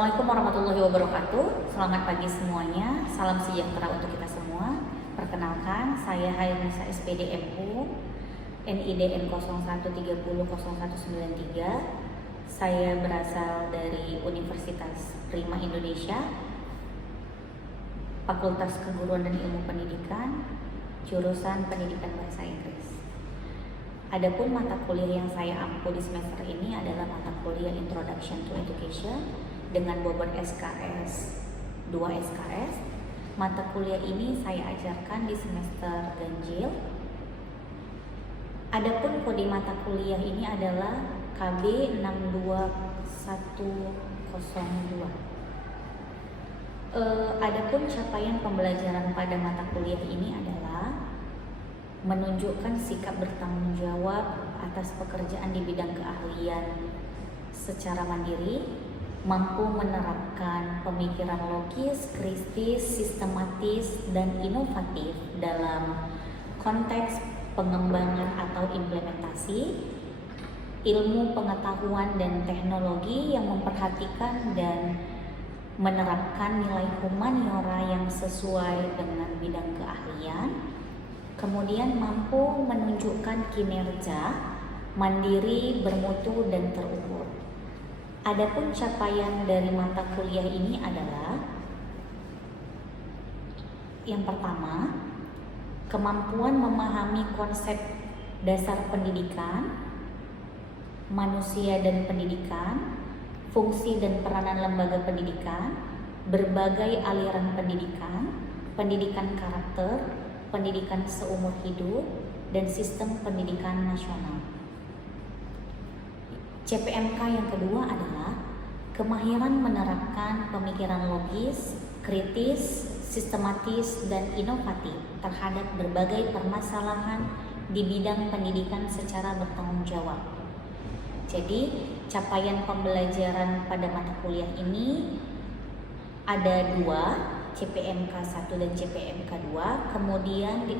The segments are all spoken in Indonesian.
Assalamualaikum warahmatullahi wabarakatuh. Selamat pagi semuanya. Salam sejahtera untuk kita semua. Perkenalkan, saya Hairunisa SPD MU, NID N01300193. Saya berasal dari Universitas Prima Indonesia, Fakultas Keguruan dan Ilmu Pendidikan, jurusan Pendidikan Bahasa Inggris. Adapun mata kuliah yang saya ampu di semester ini adalah mata kuliah Introduction to Education dengan bobot SKS 2 SKS. Mata kuliah ini saya ajarkan di semester ganjil. Adapun kode mata kuliah ini adalah KB 62102. Adapun capaian pembelajaran pada mata kuliah ini adalah menunjukkan sikap bertanggung jawab atas pekerjaan di bidang keahlian secara mandiri, mampu menerapkan pemikiran logis, kritis, sistematis, dan inovatif dalam konteks pengembangan atau implementasi ilmu pengetahuan dan teknologi yang memperhatikan dan menerapkan nilai humaniora yang sesuai dengan bidang keahlian. Kemudian mampu menunjukkan kinerja mandiri, bermutu, dan terukur. Adapun capaian dari mata kuliah ini adalah yang pertama, kemampuan memahami konsep dasar pendidikan, manusia dan pendidikan, fungsi dan peranan lembaga pendidikan, berbagai aliran pendidikan, pendidikan karakter, pendidikan seumur hidup, dan sistem pendidikan nasional. CPMK yang kedua adalah kemahiran menerapkan pemikiran logis, kritis, sistematis, dan inovatif terhadap berbagai permasalahan di bidang pendidikan secara bertanggung jawab. Jadi, capaian pembelajaran pada mata kuliah ini ada dua, CPMK 1 dan CPMK 2. Kemudian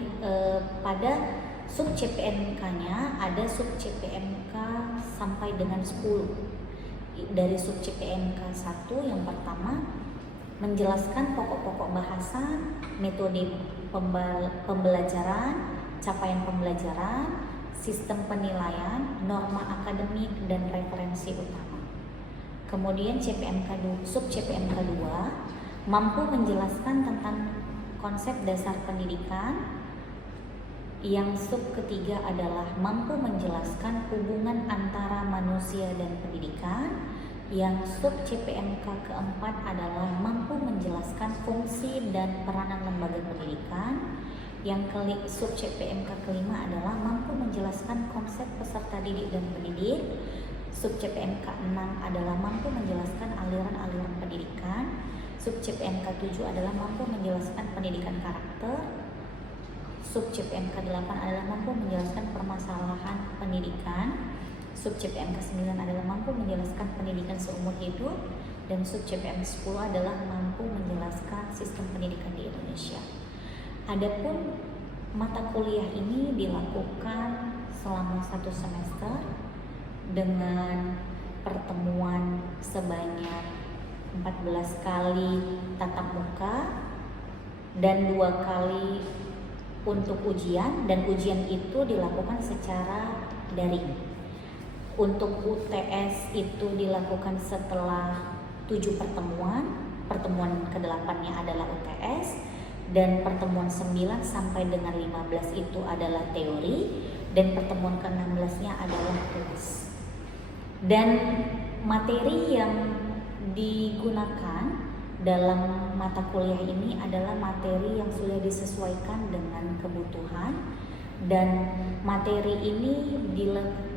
pada sub CPMK-nya ada sub CPMK sampai dengan 10. Dari sub CPMK 1 yang pertama menjelaskan pokok-pokok bahasan, metode pembelajaran, capaian pembelajaran, sistem penilaian, norma akademik, dan referensi utama. Kemudian sub CPMK 2 mampu menjelaskan tentang konsep dasar pendidikan. Yang sub ketiga adalah mampu menjelaskan hubungan antara manusia dan pendidikan. Yang sub CPMK keempat adalah mampu menjelaskan fungsi dan peranan lembaga pendidikan. Yang sub CPMK kelima adalah mampu menjelaskan konsep peserta didik dan pendidik. Sub CPMK 6 adalah mampu menjelaskan aliran-aliran pendidikan. Sub CPMK 7 adalah mampu menjelaskan pendidikan karakter. Sub CPMK 8 adalah mampu menjelaskan permasalahan pendidikan. Sub CPMK 9 adalah mampu menjelaskan pendidikan seumur hidup. Dan sub CPMK 10 adalah mampu menjelaskan sistem pendidikan di Indonesia. Adapun mata kuliah ini dilakukan selama 1 semester dengan pertemuan sebanyak 14 kali tatap muka dan 2 kali untuk ujian, dan ujian itu dilakukan secara daring. Untuk UTS itu dilakukan setelah 7 pertemuan. Pertemuan ke-8-nya adalah UTS, dan pertemuan 9 sampai dengan 15 itu adalah teori, dan pertemuan ke-16-nya adalah kuis. Dan materi yang digunakan dalam mata kuliah ini adalah materi yang sudah disesuaikan dengan kebutuhan, dan materi ini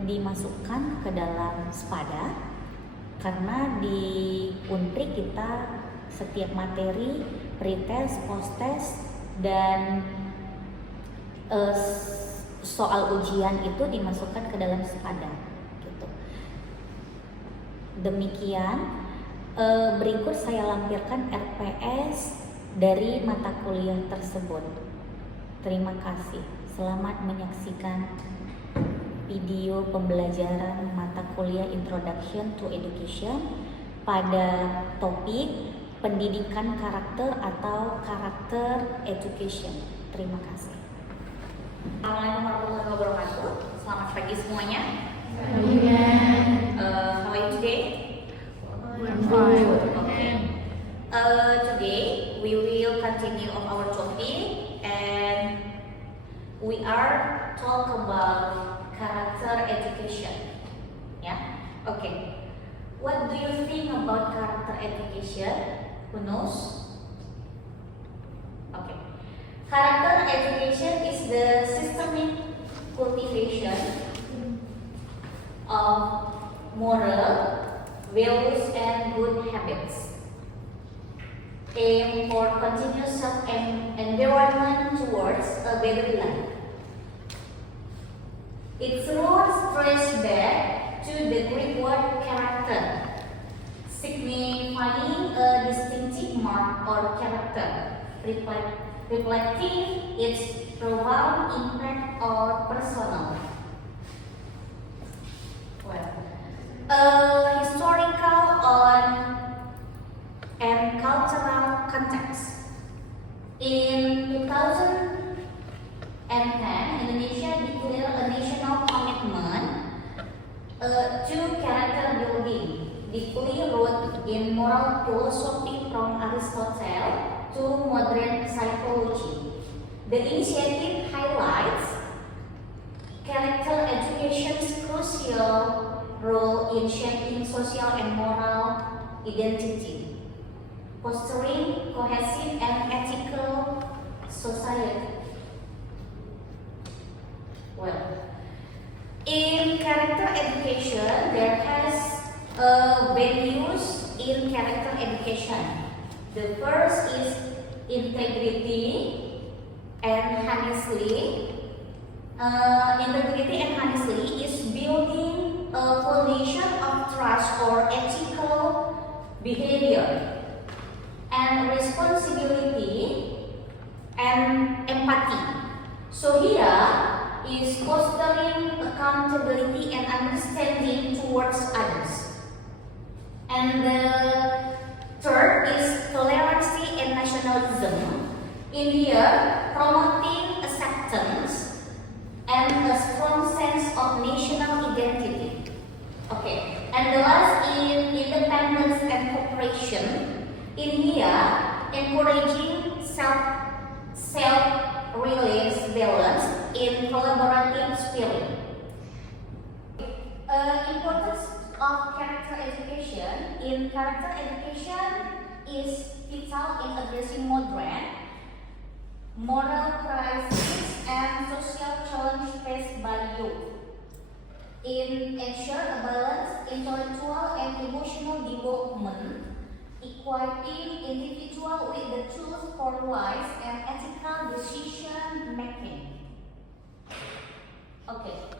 dimasukkan ke dalam SPADA karena di Untri kita setiap materi pretest, posttest, dan soal ujian itu dimasukkan ke dalam SPADA gitu. Demikian. Berikut saya lampirkan RPS dari mata kuliah tersebut. Terima kasih. Selamat menyaksikan video pembelajaran mata kuliah Introduction to Education pada topik pendidikan karakter atau karakter education. Terima kasih. Assalamualaikum warahmatullahi wabarakatuh. Selamat pagi semuanya. How are you today? Okay. Today we will continue on our topic and we are talk about character education. Yeah. Okay. What do you think about character education? Who knows? Okay. Character education is the systemic cultivation of moral, values, and good habits, aim for continuous self-environment towards a better life. Its roots trace back to the Greek word character, signifying a distinctive mark or character, reflecting its profound impact or personal. A historical and cultural context. In 2010, Indonesia declared a national commitment to character building, deeply rooted in moral philosophy from Aristotle to modern psychology. The initiative highlights character education's crucial role in shaping social and moral identity, fostering cohesive and ethical society. In character education, there has values in character education. The first is integrity and honesty. Integrity and honesty is building a foundation of trust or ethical behavior and responsibility and empathy. So here is fostering accountability and understanding towards others. And the third is tolerance and nationalism. In here, promoting acceptance and a strong sense of national identity. Okay, and the last is independence and cooperation. In here, encouraging self-reliance balance in collaborative spirit. Importance of character education. In character education is vital in addressing modern moral crisis and social challenge faced by youth. In ensure a balanced intellectual and emotional development, equipping individual with the tools for wise and ethical decision making. Okay.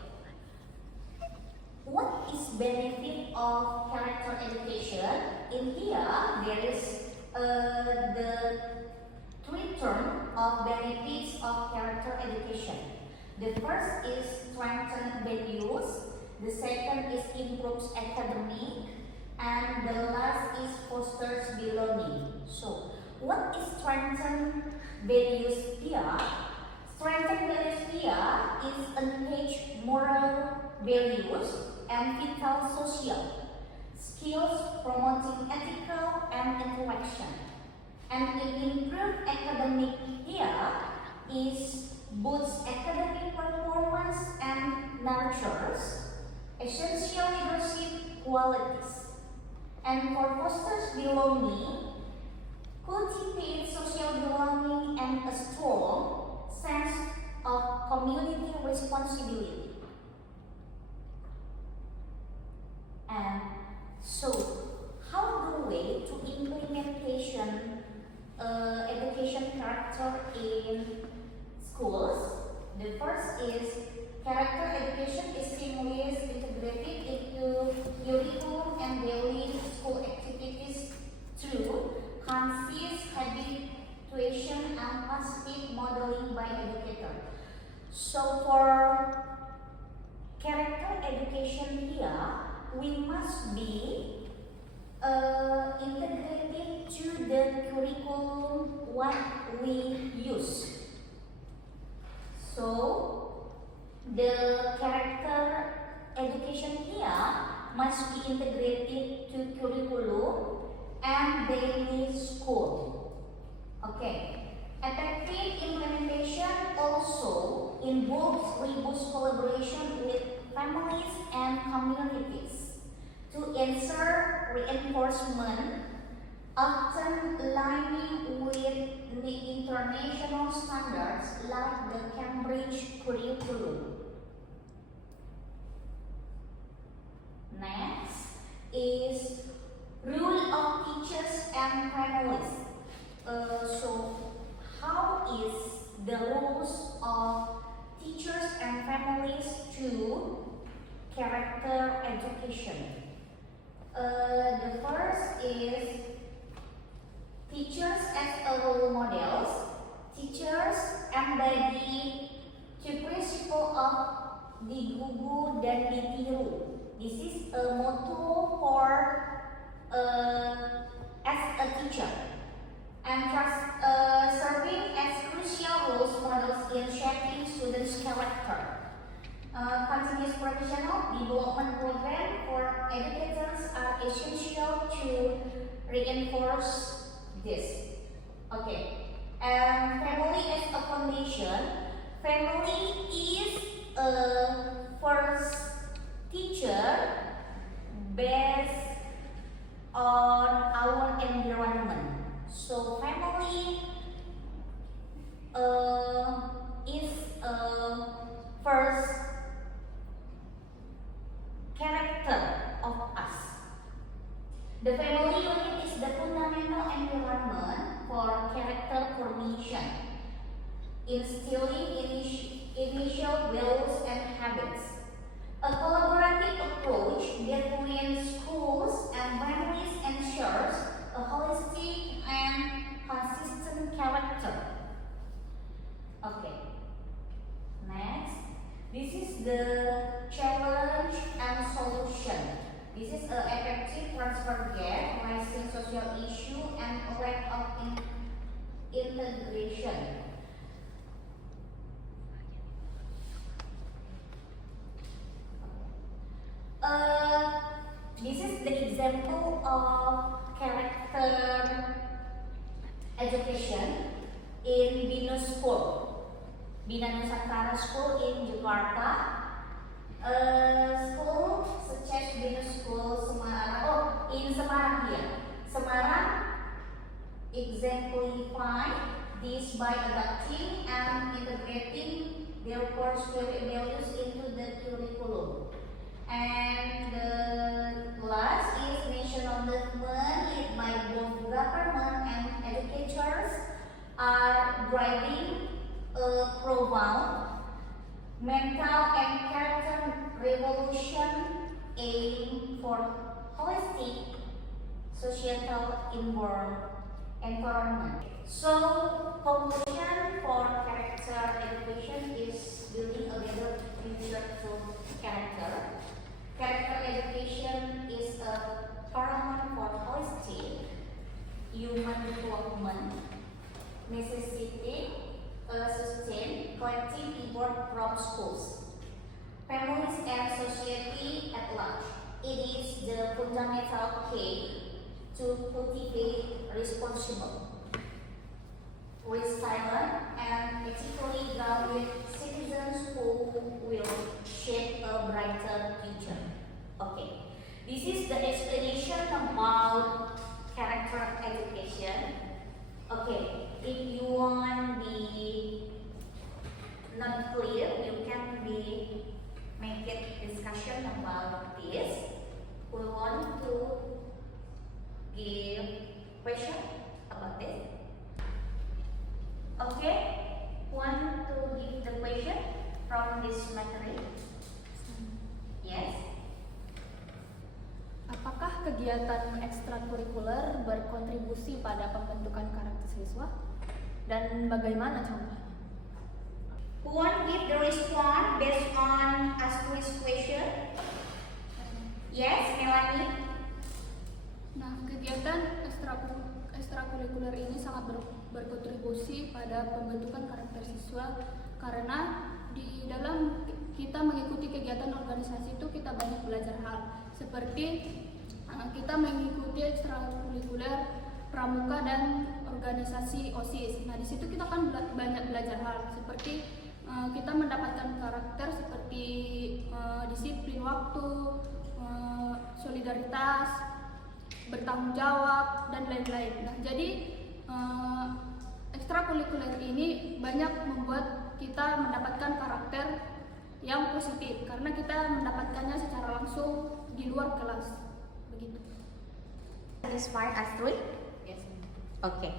What is benefit of character education? In here, there is the three terms of benefits of character education. The first is strengthen values. The second is improves academic, and the last is fosters belonging. So, what is strengthen values here? Strengthen values here is engage moral values and vital social skills, promoting ethical and intellectual. And in improve academic here is boosts academic performance and nurtures essential leadership qualities. And for fosters belonging, cultivate social belonging and a strong sense of community responsibility. And so, how the way to implementation education character in schools? The first is character education is seamlessly integrated into curriculum and daily school activities through conscious habituation and positive modeling by educator. So for character education here, we must be integrated to the curriculum what we use. So the character education here must be integrated to curriculum and daily school. Okay. Effective implementation also involves robust collaboration with families and communities to ensure reinforcement, often aligning with the international standards like the Cambridge curriculum. Next is role of teachers and families. So how is the roles of teachers and families to character education? The first is teachers as role models. Teachers embody the principle of digugu dan ditiru. This is a motto for as a teacher, and serving as crucial role models in shaping students' character. Continuous professional development program for educators are essential to reinforce this. Okay, and family as a foundation. Family is a first teacher based on our environment. So family is first character of us. The family unit is the fundamental environment for character formation, instilling initial values and habits. A collaborative approach between schools and families ensures a holistic and consistent character. Okay. Next, this is the challenge and solution. This is an effective transfer gap, rising social issue, and lack of integration. This is the example of character education in Bina School, Bina Nusantara School in Jakarta. School such as Bina School Semarang, in Semarang here. Semarang exemplify this by adapting and integrating their core values into the curriculum. And the last is national movement led by both government and educators are driving a profound mental and character revolution aimed for holistic societal environment. So, conclusion for character education is building a better future through character. Character education is a paramount for holistic human development, necessitating a sustained collective effort from schools, families, and society at large. It is the fundamental key to cultivate responsible, resilient, and ethically grounded citizens who will shape a brighter future. Okay, this is the explanation about character education. Okay, if you want be not clear, you can be make it discussion about this. We want to give question about this. Okay, want to give the question from this material? Yes. Apakah kegiatan ekstrakurikuler berkontribusi pada pembentukan karakter siswa? Dan bagaimana contohnya? Who want give the response based on Astrid's question? Yes, Melanie. Nah, kegiatan ekstrakurikuler ini sangat berkontribusi pada pembentukan karakter siswa karena di dalam kita mengikuti kegiatan organisasi itu kita banyak belajar hal seperti kita mengikuti ekstrakurikuler pramuka dan organisasi OSIS. Nah, di situ kita kan banyak belajar hal seperti kita mendapatkan karakter seperti disiplin waktu, solidaritas, bertanggung jawab, dan lain-lain. Nah, jadi ekstrakurikuler ini banyak membuat kita mendapatkan karakter yang positif karena kita mendapatkannya secara langsung di luar kelas. Begitu. Satisfied Astrid? Yes. Oke.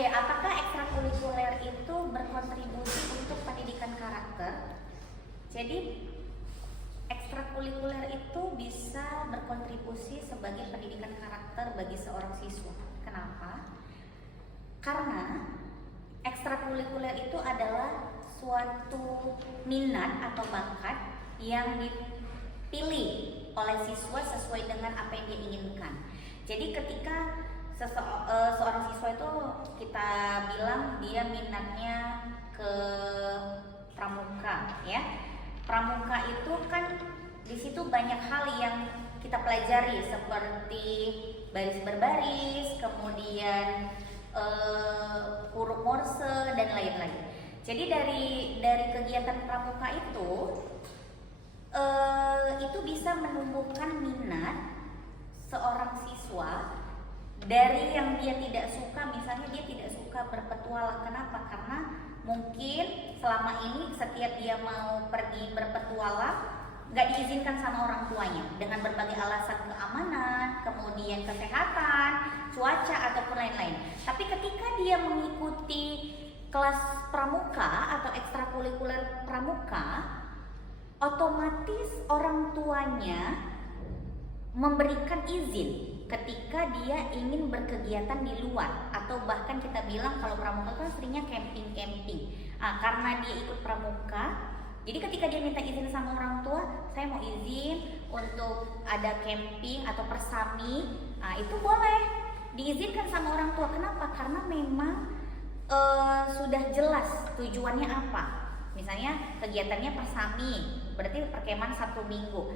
Apakah ekstrakurikuler itu berkontribusi untuk pendidikan karakter? Jadi ekstrakurikuler itu bisa berkontribusi sebagai pendidikan karakter bagi seorang siswa. Kenapa? Karena ekstrakurikuler itu adalah suatu minat atau bakat yang dipilih oleh siswa sesuai dengan apa yang dia inginkan. Jadi ketika seorang siswa itu kita bilang dia minatnya ke pramuka, ya. Pramuka itu kan di situ banyak hal yang kita pelajari seperti baris berbaris, kemudian huruf morse dan lain-lain. Jadi dari kegiatan pramuka itu bisa menumbuhkan minat seorang siswa dari yang dia tidak suka, misalnya dia tidak suka berpetualang. Kenapa? Karena mungkin selama ini setiap dia mau pergi berpetualang nggak diizinkan sama orang tuanya dengan berbagai alasan keamanan, kemudian kesehatan, cuaca ataupun lain-lain. Tapi ketika dia mengikuti kelas pramuka atau ekstrakurikuler pramuka, otomatis orang tuanya memberikan izin ketika dia ingin berkegiatan di luar, atau bahkan kita bilang kalau pramuka kan seringnya camping. Karena dia ikut pramuka, jadi ketika dia minta izin sama orang tua, saya mau izin untuk ada camping atau persami, itu boleh diizinkan sama orang tua. Kenapa? Karena memang sudah jelas tujuannya apa. Misalnya kegiatannya persami, berarti perkemahan 1 minggu.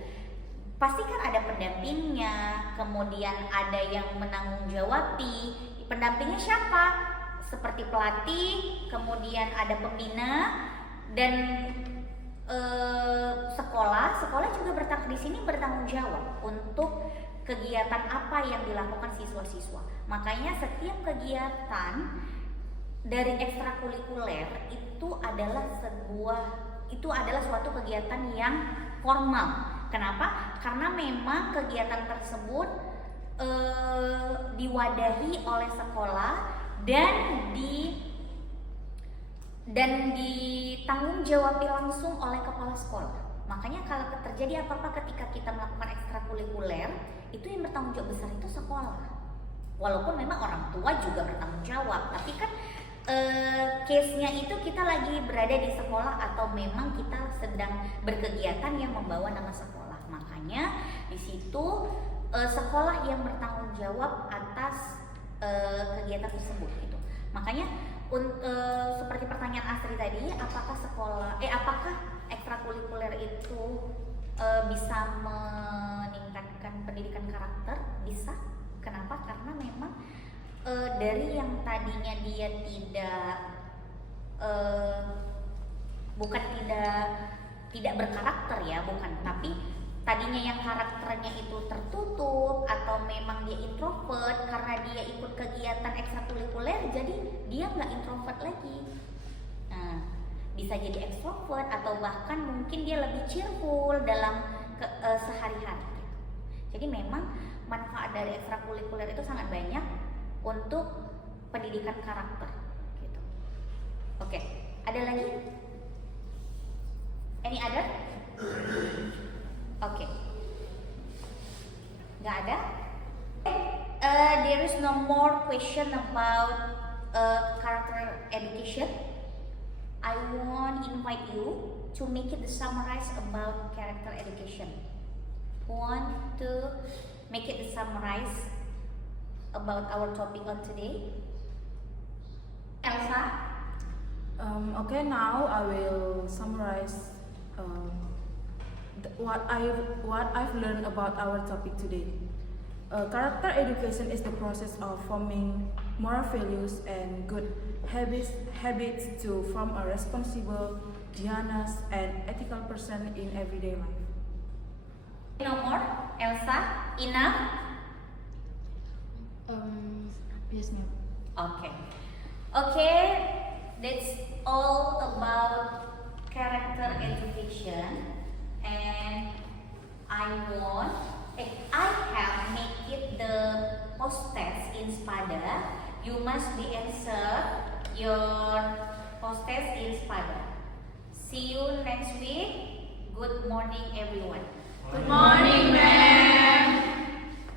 Pasti kan ada pendampingnya, kemudian ada yang menanggung jawabi. Pendampingnya siapa? Seperti pelatih, kemudian ada pembina, dan sekolah juga di sini bertanggung jawab untuk kegiatan apa yang dilakukan siswa-siswa. Makanya setiap kegiatan dari ekstrakurikuler itu adalah suatu kegiatan yang formal. Kenapa? Karena memang kegiatan tersebut diwadahi oleh sekolah dan ditanggung jawabi langsung oleh kepala sekolah. Makanya kalau terjadi apa-apa ketika kita melakukan ekstrakurikuler, itu yang bertanggung jawab besar itu sekolah. Walaupun memang orang tua juga bertanggung jawab, tapi kan case-nya itu kita lagi berada di sekolah atau memang kita sedang berkegiatan yang membawa nama sekolah. Makanya di situ sekolah yang bertanggung jawab atas kegiatan tersebut gitu. Makanya seperti pertanyaan Astri tadi, apakah ekstrakurikuler itu bisa meningkatkan pendidikan karakter? Bisa. Kenapa? Karena memang dari yang tadinya dia tidak berkarakter ya, bukan, tapi tadinya yang karakternya itu tertutup atau memang dia introvert, karena dia ikut kegiatan ekstrakurikuler jadi dia nggak introvert lagi. Nah, bisa jadi extrovert atau bahkan mungkin dia lebih cheerful dalam sehari-hari. Jadi memang manfaat dari ekstrakurikuler itu sangat banyak untuk pendidikan karakter gitu. Oke, ada lagi? Any other? Oke. Nggak ada? There is no more question about character education. I want to invite you to make it the summarize about character education. 1, 2, make it summarize about our topic on today? Elsa? Okay, now I will summarize what I've learned about our topic today. Character education is the process of forming moral values and good habits to form a responsible, honest, and ethical person in everyday life. No more? Elsa? Enough? Yes, ma'am. Okay, that's all about character education, and I have make it the post test in Spada. You must be answer your post test in Spada. See you next week. Good morning, everyone. Good